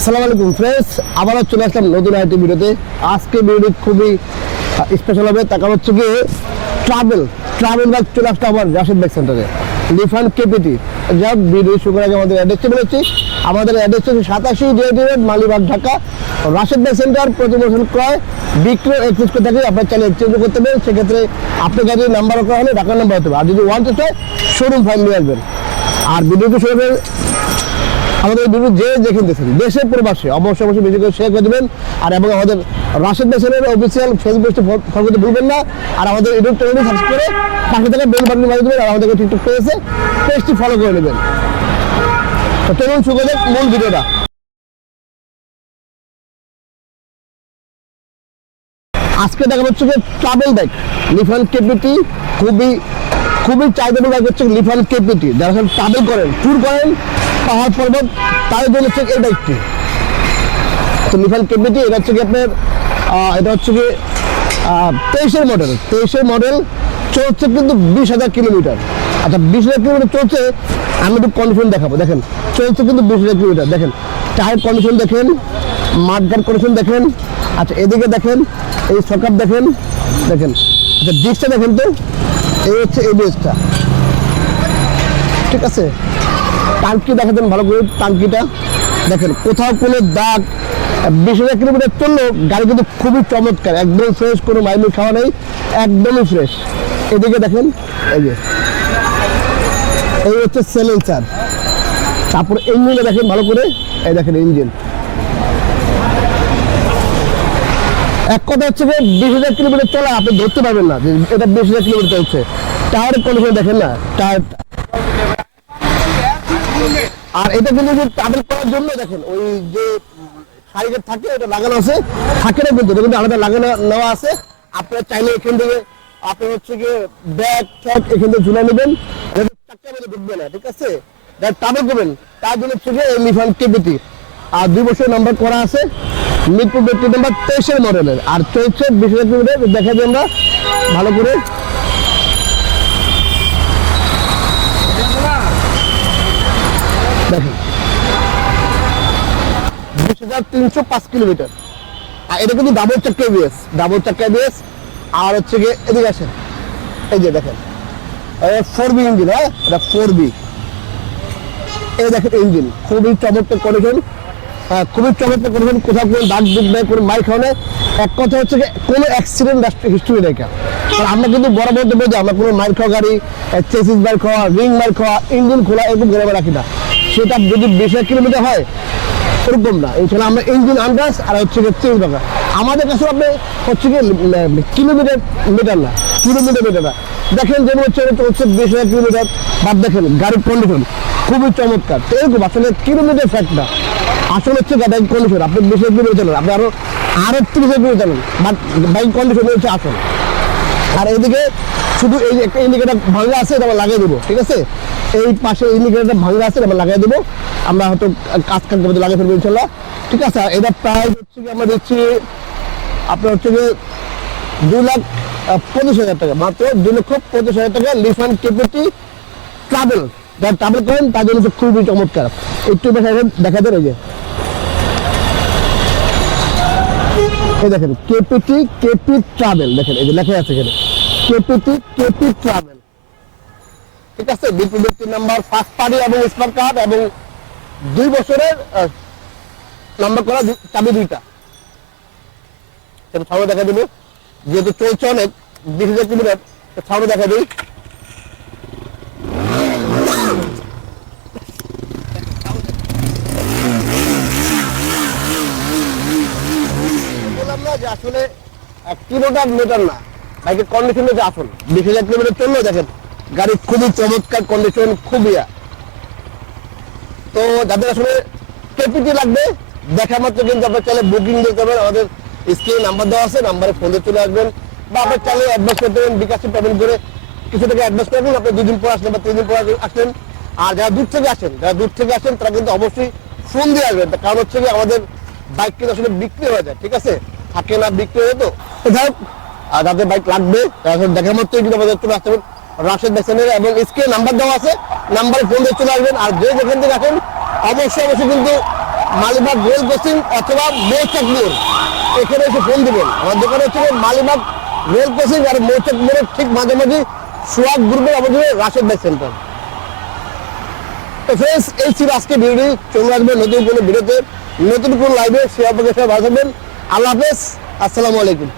আসসালামু আলাইকুম ফ্রেন্ডস, আবারও চলে আসলাম নতুন আরেকটি ভিডিওতে। আজকে ভিডিওটি খুবই স্পেশাল হবে। তার কারণ হচ্ছে গিয়ে ট্রাভেল বাইক চলে আসতে আমার রাশেদ বাইক সেন্টারে, লিফান কেপিটি। যাক, ভিডিও শুরু করার আগে আমাদের অ্যাড্রেসটা বলেছি। আমাদের অ্যাড্রেস হচ্ছে 87 DIT road, Malibagh, Dhaka. Rashed bike centre প্রতি বছর ক্রয় বিক্রয় এক্সচেঞ্জ করে থাকে। আপনার চাইলে এক্সচেঞ্জ করতে পারেন। সেক্ষেত্রে আপনার কাছে নাম্বার করা হলে ঢাকার নাম্বার হতে হবে। আর যদি ওয়ান টেস্ট হয় শোরুম ফাইল নিয়ে আসবেন। আর ভিডিওটি শুরু করে আমাদের ভিডিও যে দেখেন দেশের প্রবাসে অবশ্যই বেশি করে শেয়ার করে দেবেন। আর এবং আমাদের Rashed bike official Facebook follow করতে ভুলবেন না। আর আমাদের ইউটিউব চ্যানেলটি সাবস্ক্রাইব করে পাশে থেকে বেল বাটন বাজিয়ে দেবেন। আর আমাদেরকে টিকটক পেজটি ফলো করে নেবেন। তো চলুন শুরু করে মূল ভিডিওটা। আজকে দেখা হচ্ছে যে ট্রাভেল বাইক লিফান কেপিটি, খুবই চাহিদার বাইক হচ্ছে লিফান কেপিটি। যারা ট্রাভেল করেন, ট্যুর করেন, পাহাড় পর্বত, তাদের জন্য হচ্ছে এই বাইকটি। তো লিফান কেপিটি এটা হচ্ছে কি আপনার এটা হচ্ছে কি 23-এর মডেল চলছে কিন্তু 20,000 কিলোমিটার। আচ্ছা, 20,000 কিলোমিটার চলছে। আমি একটু কন্ডিশন দেখাবো। দেখেন, চলছে কিন্তু 20,000 কিলোমিটার। দেখেন টায়ার কন্ডিশন দেখেন, মাঠঘাট কন্ডিশন দেখেন। আচ্ছা, এদিকে দেখেন, এই সকাপ দেখেন। আচ্ছা, ডিস্কটা দেখেন। তো এই হচ্ছে এবিএসটা, ঠিক আছে। টাঙ্কি দেখাতেন ভালো করে, টাঙ্কিটা দেখেন, কোথাও কোনো দাগ। 20,000 কিলোমিটার চললেও গাড়ি কিন্তু খুবই চমৎকার, একদম ফ্রেশ, কোনো মাইলেজ খাওয়া নেই, একদমই ফ্রেশ। এদিকে দেখেন, এই হচ্ছে সাইলেন্সার। তারপর ইঞ্জিনে দেখেন ভালো করে, এই দেখেন ইঞ্জিন। এক কথা হচ্ছে যে 20,000 কিলোমিটার চলা আপনি ধরতে পারবেন না যে এটা 20,000 কিলোমিটার চলছে। টায়ারের কন্ডিশন দেখেন না, টায়ার। আর এটা কিন্তু ট্রাভেল করার জন্য দেখেন ওই যে সাইকেল থাকে ওটা লাগানো আছে, থাকে না কিন্তু আলাদা লাগানো নেওয়া আছে। আপনারা চাইলে এখান থেকে আপনি হচ্ছে গিয়ে ব্যাগ ট্যাগ এখান থেকে ঝুলে নেবেন, চারটা মধ্যে ঢুকবে না, ঠিক আছে। যারা ট্রাভেল করবেন তার জন্য হচ্ছে গিয়ে লিফান কেপিটি। আর 2 বছর নাম্বার করা আছে, মিরপুর ব্যক্তি নাম্বার 23-এর মডেলের। আর চলছে 20,000 কিলোমিটার। দেখা যায় আমরা ভালো করে, দেখেন 20,305 কিলোমিটার। আর এটা কিন্তু ডাবল চাক্কা এবিএস। আর হচ্ছে গিয়ে এদিকে আসেন, এই যে দেখেন 4B ইঞ্জিন। হ্যাঁ, এটা 4B। এই দেখেন ইঞ্জিন খুবই চমৎকার কন্ডিশন, কোথাও কোনো দাগ দুগ নেই, কোনো মাইল খাওয়া নেই। এক কথা হচ্ছে যে কোনো অ্যাক্সিডেন্ট হিস্ট্রি নেই। কারণ আমরা কিন্তু বরাবর দেবো যে আমরা কোনো মাইল খাওয়া গাড়ি, চেসিস মাইল খাওয়া, রিং মাইল খাওয়া, ইঞ্জিন খোলা এরকম গ্রামে রাখি না। সেটা যদি 20,000 কিলোমিটার হয় এরকম না। এছাড়া আমরা ইঞ্জিন আন্দাজ আর হচ্ছে গিয়ে চেঞ্জ দরকার। আমাদের কাছে আপনি হচ্ছে গিয়ে কিলোমিটার না। দেখেন যেমন হচ্ছে 20,000 কিলোমিটার, বাদ দেখেন গাড়ির কন্ডিশন খুবই চমৎকার। তো এরকম আসলে কিলোমিটার ফ্যাক্ট না, আসলে হচ্ছে বাইক কন্ডিশন। আপনি 20,000 কিলোমিটার চালান, আপনি আরো 30,000 কিলোমিটার চালান, বাট বাইক কন্ডিশন হচ্ছে আসল। আর এইদিকে শুধু এই একটা ইন্ডিকেটার ভাঙা আছে, এটা আমরা লাগিয়ে দেবো, ঠিক আছে। এই পাশে ইন্ডিকেটারটা ভাঙা আছে, আমরা লাগিয়ে দেবো। আমরা হয়তো কাজ মধ্যে লাগিয়ে ফেলবো ইনশাল্লাহ, ঠিক আছে। এটা প্রাইস হচ্ছে কি আমরা দিচ্ছি আপনার হচ্ছে গিয়ে 2,25,000 টাকা, মাত্র 2,25,000 টাকা। লিফান কেপিটি ট্রাভেল, যারা ট্রাভেল করেন তার জন্য খুবই চমৎকার। একটু দেখা দেন, এই দেখেন কেপি ট্রাভেল, দেখেন এই যে লেখা আছে এখানে কেপি ট্রাভেল, ঠিক আছে। বিপি নাম্বার, ফার্স্ট পার্টি এবং স্মার্ট কার্ড এবং 2 বছরের নাম্বার করা, চাবি 2টা। সেটা সামনে দেখা দেবো, যেহেতু চলছে অনেক 20,000 কিলোমিটার, সামনে দেখা দিই। বললাম না যে আসলে কিলোমিটার মিটার না, বাইকের কন্ডিশন হচ্ছে আসল। 20,000 কিলোমিটার চললেও দেখেন গাড়ি খুবই চমৎকার কন্ডিশন, খুবই। তো যাদের আসলে কেপিটি লাগবে দেখা মাত্র কিন্তু আপনার চাইলে বুকিং দিতে পারবেন। আমাদের স্ক্রিনে নাম্বার দেওয়া আছে, নাম্বারে ফোন দিয়ে চলে আসবেন। বা আপনার চাইলে অ্যাডভান্স করতে পারেন, বিকাশে পেমেন্ট করে কিছু টাকা অ্যাডভান্স করবেন। আপনি 2 দিন পর আসলেন বা 3 দিন পর আসলেন। আর যারা দূর থেকে আসেন তারা কিন্তু অবশ্যই ফোন দিয়ে আসবেন। কারণ হচ্ছে কি আমাদের বাইক কিন্তু আসলে বিক্রি হয়ে যায়, ঠিক আছে, থাকে না, বিক্রি হয়ে। তো যাই হোক, যাদের বাইক লাগবে দেখা মাত্র কিন্তু আমাদের চলে আসতে পারেন রাশেদ বাইক সেন্টারে। এবং স্ক্রিনে নাম্বার দেওয়া আছে, নাম্বারে ফোন দিয়ে চলে আসবেন। আর যে যেখান থেকে আসেন অবশ্যই কিন্তু মালিবাগ রেল ক্রসিং অথবা মৌচাক মোড়, এখানে এসে ফোন দিবেন। আমার দোকান হচ্ছে মালিবাগ রেল ক্রসিং আর মৌচাক মোড়ের ঠিক মাঝামাঝি সোহাগ গ্রুপের অবদানে রাশেদ ভাই সেন্টার। তো ফ্রেন্ডস, এই ছিল আজকে ভিডিও। চলে আসবে নতুন কোনো ভিডিওতে, নতুন কোনো লাইভে। সে অপেক্ষা ভালো থাকবেন। আল্লাহ হাফেজ, আসসালামু আলাইকুম।